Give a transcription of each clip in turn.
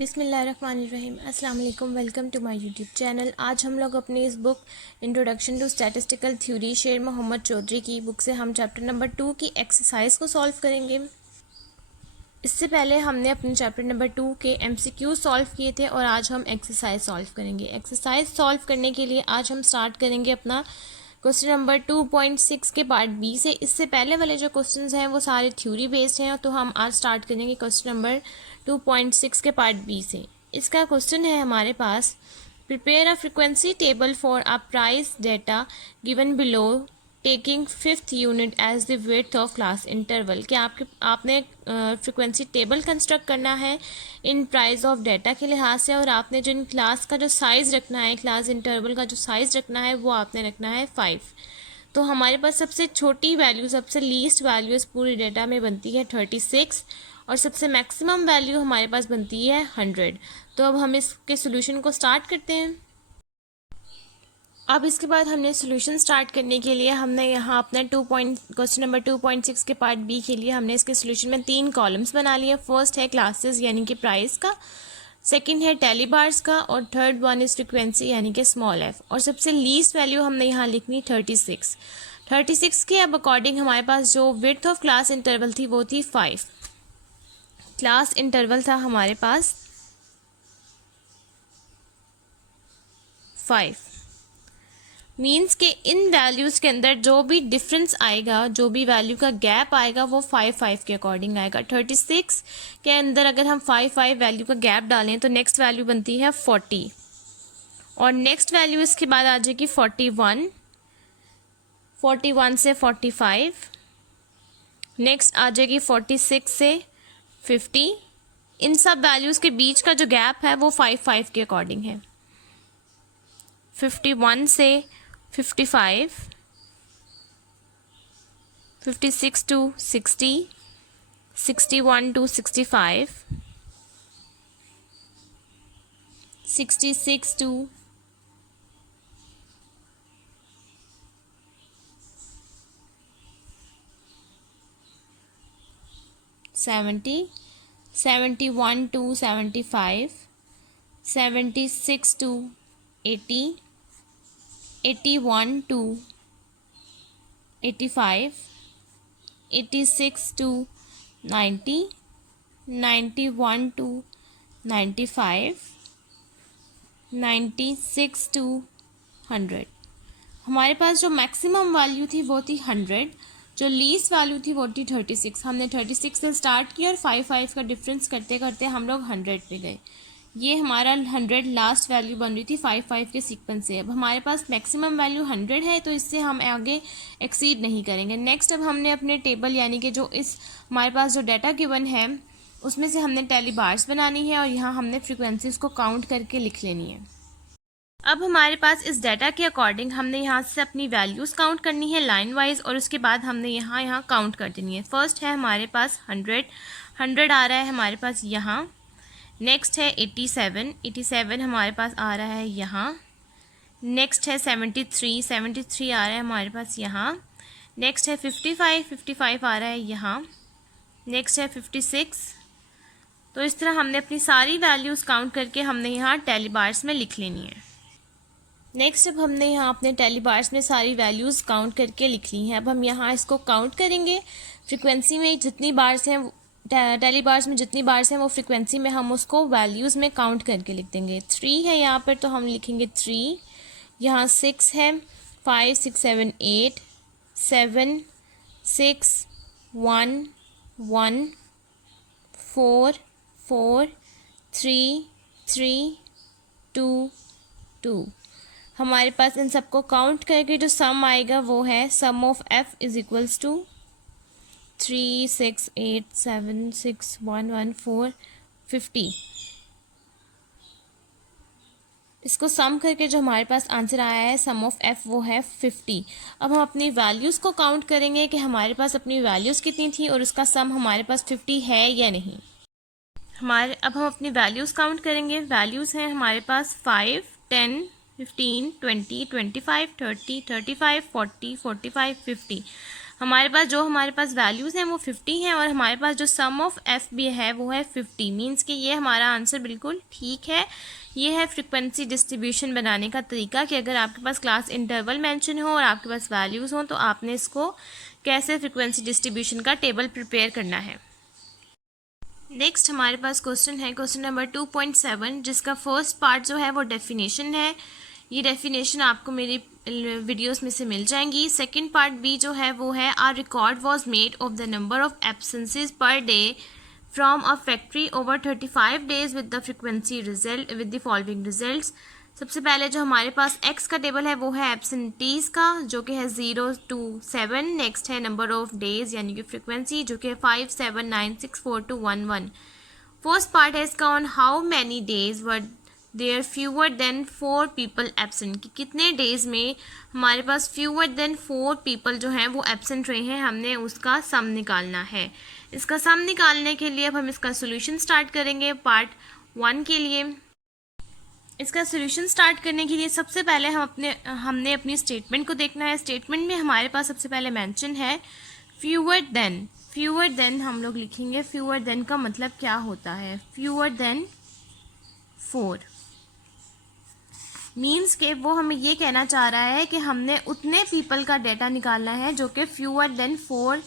बिस्मिल्लाहिर्रहमानिर्रहीम। अस्सलाम वालेकुम। Welcome to my YouTube channel. आज हम लोग अपनी इस book introduction to statistical theory Sher Mohammad Chaudhary की बुक से हम चैप्टर नंबर 2 की एक्सरसाइज को सॉल्व करेंगे। इससे पहले हमने अपने चैप्टर नंबर 2 के MCQ सॉल्व किए थे और आज हम एक्सरसाइज सॉल्व करेंगे। एक्सरसाइज सॉल्व करने के लिए आज हम स्टार्ट करेंगे अपना क्वेश्चन नंबर 2.6 के पार्ट बी से। इससे पहले वाले जो क्वेश्चंस हैं वो सारे थ्योरी बेस्ड हैं, तो हम आज स्टार्ट करेंगे क्वेश्चन नंबर 2.6 के पार्ट बी से। इसका क्वेश्चन है हमारे पास, prepare a frequency table for a price data given below taking 5th unit as the width of class interval. कि आपने फ्रीक्वेंसी टेबल कंस्ट्रक्ट करना है इन प्राइस ऑफ डेटा के लिहाज से, और आपने जो इन क्लास का जो साइज़ रखना है, क्लास इंटरवल का जो साइज़ रखना है वो आपने रखना है 5। तो हमारे पास सबसे छोटी वैल्यू, सबसे लीस्ट वैल्यू इस पूरी डेटा में बनती है 36 और सबसे मैक्सिमम वैल्यू हमारे पास बनती है 100। तो अब हम इसके सोल्यूशन को स्टार्ट करते हैं। अब इसके बाद हमने सोल्यूशन स्टार्ट करने के लिए हमने यहाँ अपना क्वेश्चन नंबर 2.6 के पार्ट बी के लिए हमने इसके सोल्यूशन में 3 कॉलम्स बना लिए। फर्स्ट है क्लासेस यानी कि प्राइस का, सेकंड है टेली बार्स का, और थर्ड वन इज फ्रीक्वेंसी यानी कि स्मॉल एफ। और सबसे लीस्ट वैल्यू हमने यहाँ लिखनी 36। 36 के अब अकॉर्डिंग हमारे पास जो विड्थ ऑफ क्लास इंटरवल थी वो थी 5। क्लास इंटरवल था हमारे पास 5। मीन्स के इन वैल्यूज़ के अंदर जो भी डिफरेंस आएगा, जो भी वैल्यू का गैप आएगा वो 5 के अकॉर्डिंग आएगा। 36 के अंदर अगर हम 5 वैल्यू का गैप डालें तो नेक्स्ट वैल्यू बनती है 40, और नेक्स्ट वैल्यू इसके बाद आ जाएगी 41, 41 से 45, नेक्स्ट आ जाएगी 46 से 50। इन सब वैल्यूज़ के बीच का जो गैप है वो 5 के अकॉर्डिंग है। 51 से 55, 56 to 60, 61 to 65, 66 to 70, 71 to 75, 76 to 80, 81 to 85, 86 to 90, 91 to 95, 96 to 100। हमारे पास जो मैक्सिमम वैल्यू थी वो थी 100, जो लीस्ट वैल्यू थी वो थी 36। हमने 36 से स्टार्ट किया और 5 का डिफरेंस करते करते हम लोग 100 पे गए। ये हमारा 100 लास्ट वैल्यू बन रही थी 5 के सीक्वेंस से। अब हमारे पास मैक्सिमम वैल्यू 100 है तो इससे हम आगे एक्सीड नहीं करेंगे। नेक्स्ट अब हमने अपने टेबल यानी कि जो इस हमारे पास जो डाटा गिवन है उसमें से हमने टेली बार्स बनानी है और यहाँ हमने फ्रीक्वेंसीज को काउंट करके लिख लेनी है। अब हमारे पास इस डाटा के अकॉर्डिंग हमने यहाँ से अपनी वैल्यूज़ काउंट करनी है लाइन वाइज, और उसके बाद हमने यहाँ काउंट कर देनी है। फर्स्ट है हमारे पास 100 आ रहा है हमारे पास यहाँ। नेक्स्ट है 87 हमारे पास आ रहा है यहाँ। नेक्स्ट है 73 आ रहा है हमारे पास यहाँ। नेक्स्ट है 55 आ रहा है यहाँ। नेक्स्ट है 56। तो इस तरह हमने अपनी सारी वैल्यूज़ काउंट करके हमने यहाँ टेली बार्स में लिख लेनी है। नेक्स्ट अब हमने यहाँ अपने टेली बार्स में सारी वैल्यूज़ काउंट करके लिख ली हैं। अब हम यहाँ इसको काउंट करेंगे। फ्रीक्वेंसी में जितनी बार्स हैं, टेली बार्स में जितनी बार्स हैं वो फ्रीक्वेंसी में हम उसको वैल्यूज़ में काउंट करके लिख देंगे। 3 है यहाँ पर तो हम लिखेंगे 3। यहाँ 6 है, 5 6 7 8 7 6 1 1 4 4 3 3 2 2। हमारे पास इन सबको काउंट करके जो सम आएगा वो है sum of f is equals to 3 6 8 7 6 1 1 4 50। इसको सम करके जो हमारे पास आंसर आया है सम ऑफ f वो है 50। अब हम अपनी वैल्यूज़ को काउंट करेंगे कि हमारे पास अपनी वैल्यूज़ कितनी थी और उसका सम हमारे पास 50 है या नहीं। अब हम अपनी वैल्यूज़ काउंट करेंगे। वैल्यूज़ हैं हमारे पास 5 10 15 20 25 30 35 40 45 50। हमारे पास वैल्यूज़ हैं वो 50 हैं और हमारे पास जो सम ऑफ एफ भी है वो है 50। मीन्स कि ये हमारा आंसर बिल्कुल ठीक है। ये है फ्रिक्वेंसी डिस्ट्रीब्यूशन बनाने का तरीका कि अगर आपके पास क्लास इंटरवल मेंशन हो और आपके पास वैल्यूज़ हों तो आपने इसको कैसे फ्रिक्वेंसी डिस्ट्रीब्यूशन का टेबल प्रिपेयर करना है। नेक्स्ट हमारे पास क्वेश्चन है क्वेश्चन नंबर 2.7, जिसका फर्स्ट पार्ट जो है वो डेफिनेशन है। ये डेफिनेशन आपको मेरी वीडियोस में से मिल जाएंगी। सेकंड पार्ट बी जो है वो है are record was made of the number of absences per day from a factory over 35 days with the frequency result with the following results. सबसे पहले जो हमारे पास एक्स का टेबल है वो है एब्सेंटीज का, जो कि है 0 to 7। नेक्स्ट है नंबर ऑफ डेज यानी कि फ्रिक्वेंसी, जो कि है 5, 7, 9, 6, 4, 2, 1, 1। फर्स्ट पार्ट है इसका on how many days were there fewer than 4 people absent, कि कितने डेज में हमारे पास फ्यूअर देन 4 पीपल जो हैं वो एब्सेंट रहे हैं, हमने उसका सम निकालना है। इसका सम निकालने के लिए अब हम इसका सोल्यूशन स्टार्ट करेंगे पार्ट 1 के लिए। इसका सोल्यूशन स्टार्ट करने के लिए सबसे पहले हमने अपनी स्टेटमेंट को देखना है। स्टेटमेंट में हमारे पास सबसे पहले मेंशन है फ्यूअर देन। फ्यूअर देन हम लोग लिखेंगे, फ्यूअर देन का मतलब क्या होता है, फ्यूअर देन 4 मीन्स के वो हमें ये कहना चाह रहा है कि हमने उतने पीपल का डेटा निकालना है जो कि फ्यूअर देन 4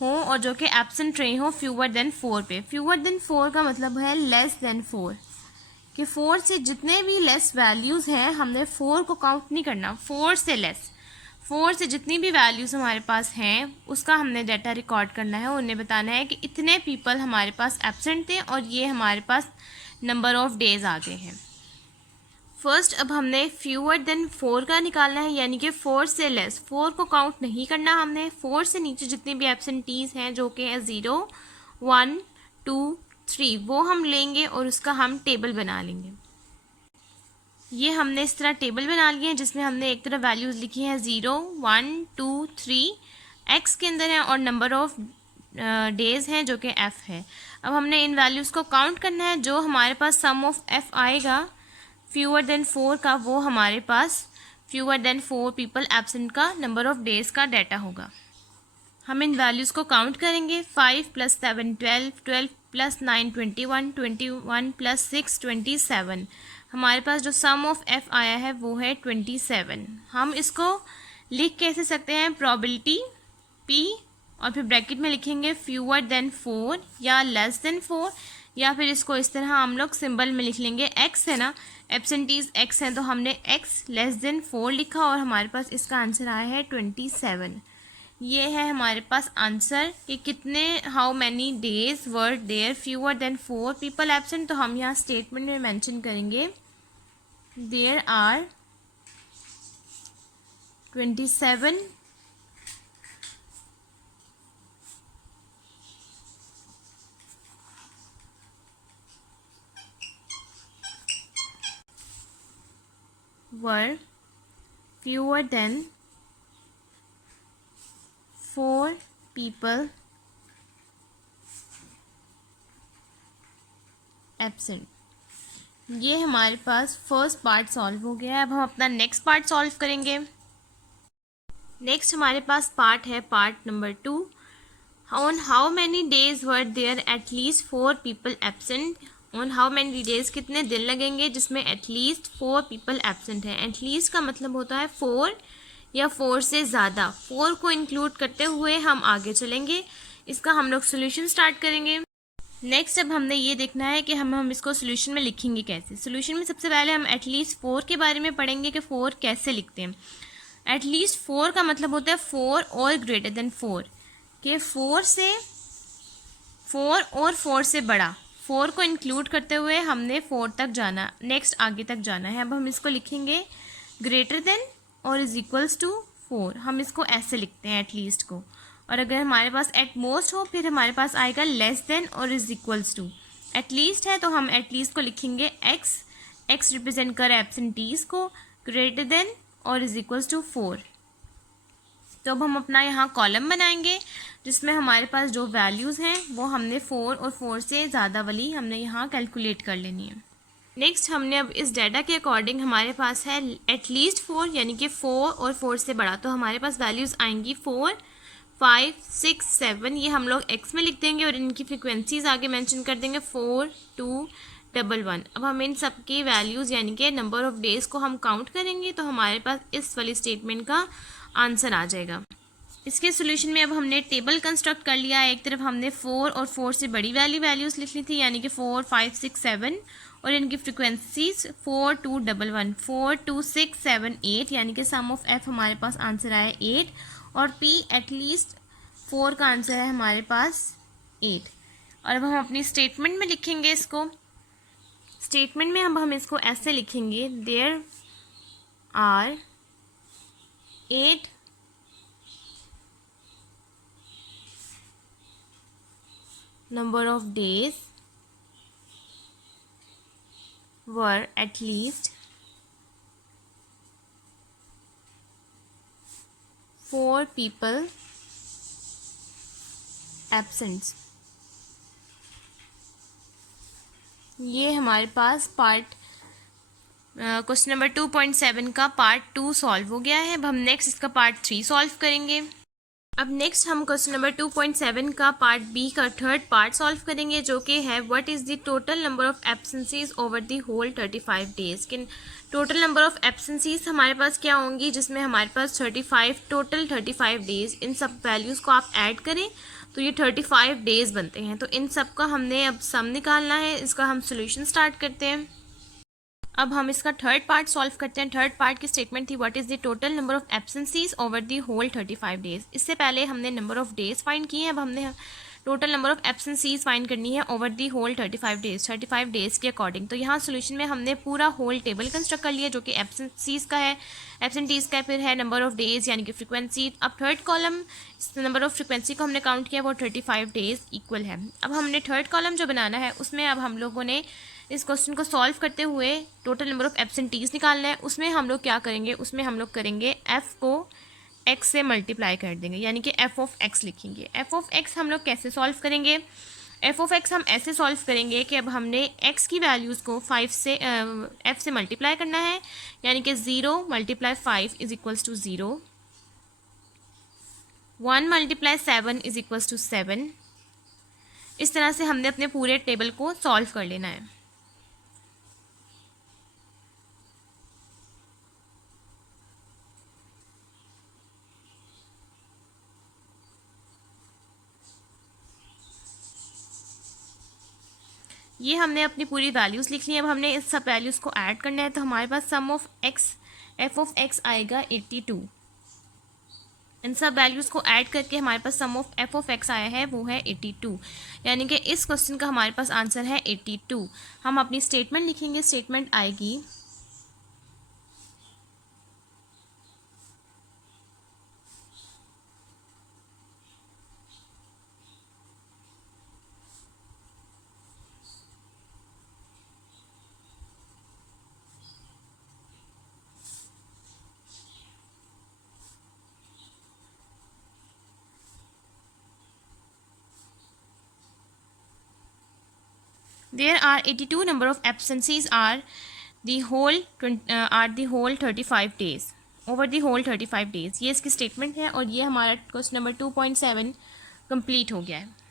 हो और जो कि एब्सेंट रहे हो फ्यूअर देन 4 पे। फ्यूअर देन 4 का मतलब है लेस देन 4, कि 4 से जितने भी लेस वैल्यूज़ हैं हमने 4 को काउंट नहीं करना, 4 से लेस, 4 से जितनी भी वैल्यूज़ हमारे पास हैं उसका हमने डाटा रिकॉर्ड करना है। उन्हें बताना है कि इतने पीपल हमारे पास एब्सेंट थे और ये हमारे पास नंबर ऑफ डेज आ गए हैं। फर्स्ट अब हमने फ्यूअर देन 4 का निकालना है, यानी कि 4 से लेस, 4 को काउंट नहीं करना हमने, 4 से नीचे जितने भी एब्सेंटीज़ हैं जो कि है 0, 1, 2, 3 वो हम लेंगे और उसका हम टेबल बना लेंगे। ये हमने इस तरह टेबल बना लिया है जिसमें हमने एक तरफ वैल्यूज़ लिखी हैं 0, 1, 2, 3 एक्स के अंदर है और नंबर ऑफ डेज हैं जो कि एफ़ है। अब हमने इन वैल्यूज़ को काउंट करना है। जो हमारे पास सम ऑफ एफ़ आएगा फ्यूअर देन 4 का, वो हमारे पास फ्यूअर देन 4 पीपल एब्सेंट का नंबर ऑफ डेज़ का डाटा होगा। हम इन वैल्यूज़ को काउंट करेंगे। 5 + 7 12, 12 + 9 21, 21 + 6 27। हमारे पास जो सम ऑफ एफ़ आया है वो है 27। हम इसको लिख कैसे सकते हैं, प्रोबेबिलिटी P और फिर ब्रैकेट में लिखेंगे फ्यूअर देन 4 या लेस देन 4, या फिर इसको इस तरह हम लोग सिंबल में लिख लेंगे, x है ना, एब्सेंटीज x हैं तो हमने x लेस देन 4 लिखा और हमारे पास इसका आंसर आया है 27। ये है हमारे पास आंसर कि कितने how many days were there fewer than 4 people absent. तो हम यहाँ स्टेटमेंट में मेंशन करेंगे there are 27 were fewer than 4 people absent. ये हमारे पास फर्स्ट पार्ट सॉल्व हो गया है। अब हम अपना नेक्स्ट पार्ट सॉल्व करेंगे। नेक्स्ट हमारे पास पार्ट है part number 2, on how many days were there at least 4 people absent. On how many days कितने दिन लगेंगे जिसमें एटलीस्ट 4 पीपल एब्सेंट हैं। एटलीस्ट का मतलब होता है 4 या 4 से ज़्यादा, 4 को इंक्लूड करते हुए हम आगे चलेंगे। इसका हम लोग सोल्यूशन स्टार्ट करेंगे। नेक्स्ट अब हमने ये देखना है कि हम इसको सोल्यूशन में लिखेंगे कैसे। सोल्यूशन में सबसे पहले हम एटलीस्ट 4 के बारे में पढ़ेंगे कि 4 कैसे लिखते हैं। एटलीस्ट 4 का मतलब होता है 4 और ग्रेटर देन 4, कि 4 और 4 से बड़ा, 4 को इंक्लूड करते हुए हमने 4 तक जाना, नेक्स्ट आगे तक जाना है। अब हम इसको लिखेंगे ग्रेटर देन और इज इक्वल्स टू 4। हम इसको ऐसे लिखते हैं एटलीस्ट को, और अगर हमारे पास एट मोस्ट हो फिर हमारे पास आएगा लेस देन और इज इक्वल्स टू। एटलीस्ट है तो हम एटलीस्ट को लिखेंगे एक्स रिप्रेजेंट कर एब्सेंटीज को, ग्रेटर देन और इज इक्वल्स टू 4। तो अब हम अपना यहाँ कॉलम बनाएंगे जिसमें हमारे पास जो वैल्यूज़ हैं वो हमने 4 और 4 से ज़्यादा वाली हमने यहाँ कैलकुलेट कर लेनी है। नेक्स्ट हमने अब इस डाटा के अकॉर्डिंग हमारे पास है एटलीस्ट 4 यानी कि 4 और 4 से बड़ा, तो हमारे पास वैल्यूज़ आएंगी 4, 5, 6, 7 ये हम लोग एक्स में लिख देंगे और इनकी फ्रिक्वेंसीज आगे मेंशन कर देंगे 4, 2, 1, 1। अब हम इन सब की वैल्यूज़ यानी कि नंबर ऑफ़ डेज़ को हम काउंट करेंगे तो हमारे पास इस वाली स्टेटमेंट का आंसर आ जाएगा। इसके सोल्यूशन में अब हमने टेबल कंस्ट्रक्ट कर लिया है। एक तरफ हमने 4 और 4 से बड़ी वैल्यूज़ लिख ली थी यानी कि 4, 5, 6, 7 और इनकी फ्रिक्वेंसीज 4, 2, 1, 4, 2, 6, 7, 8 यानी कि सम ऑफ एफ हमारे पास आंसर आया 8 और पी एटलीस्ट 4 का आंसर है हमारे पास 8। और अब हम अपनी स्टेटमेंट में लिखेंगे इसको। स्टेटमेंट में अब हम इसको ऐसे लिखेंगे, there are 8 number of days were at least 4 people absent। ये हमारे पास पार्ट क्वेश्चन नंबर 2.7 का पार्ट 2 सॉल्व हो गया है। अब हम नेक्स्ट इसका पार्ट 3 सॉल्व करेंगे। अब नेक्स्ट हम क्वेश्चन नंबर 2.7 का पार्ट बी का थर्ड पार्ट सॉल्व करेंगे जो कि है what is the total number of absences over the whole 35 days. कि टोटल नंबर ऑफ़ एब्सेंसीज हमारे पास क्या होंगी जिसमें हमारे पास 35 डेज़, इन सब वैल्यूज़ को आप ऐड करें तो ये 35 डेज़ बनते हैं। तो इन सब का हमने अब सम निकालना है। इसका हम सोल्यूशन स्टार्ट करते हैं। अब हम इसका थर्ड पार्ट सॉल्व करते हैं। थर्ड पार्ट की स्टेटमेंट थी what is the total number of absences over the whole 35 days. इससे पहले हमने नंबर ऑफ़ डेज़ फाइंड किए हैं। अब हमने total number of absences find करनी है over the whole 35 days, 35 days के अकॉर्डिंग। तो यहाँ सोल्यूशन में हमने पूरा होल टेबल कंस्ट्रक्ट कर लिया जो कि एब्सेंसीज का है, एब्सेंटीज़ का, फिर है नंबर ऑफ़ डेज़ यानी कि फ्रिक्वेंसी। अब third column number of frequency को हमने काउंट किया वो 35 डेज़ इक्वल है। अब हमने थर्ड कॉलम जो बनाना है उसमें अब हम लोगों ने इस क्वेश्चन को सॉल्व करते हुए टोटल नंबर ऑफ़ एब्सेंटीज़ निकालना है। उसमें हम लोग क्या करेंगे, उसमें हम लोग करेंगे एफ़ को एक्स से मल्टीप्लाई कर देंगे यानी कि एफ़ ऑफ एक्स लिखेंगे। एफ़ ऑफ एक्स हम लोग कैसे सॉल्व करेंगे, एफ़ ऑफ एक्स हम ऐसे सॉल्व करेंगे कि अब हमने एक्स की वैल्यूज़ को 5 से एफ़ से मल्टीप्लाई करना है यानी कि 0 × 5 is equals to 0, 1 × 7 is equals to 7। इस तरह से हमने अपने पूरे टेबल को सॉल्व कर लेना है। ये हमने अपनी पूरी वैल्यूज़ लिख ली है। अब हमने इस सब वैल्यूज़ को ऐड करना है तो हमारे पास sum of X F of X आएगा 82। इन सब वैल्यूज़ को ऐड करके हमारे पास sum of F of X आया है वो है 82 यानी कि इस क्वेश्चन का हमारे पास आंसर है 82। हम अपनी स्टेटमेंट लिखेंगे। स्टेटमेंट आएगी there are 82 number of absences are the whole 35 days over the whole 35 days। ये इसकी स्टेटमेंट है और ये हमारा क्वेश्चन नंबर 2.7 कंप्लीट हो गया है।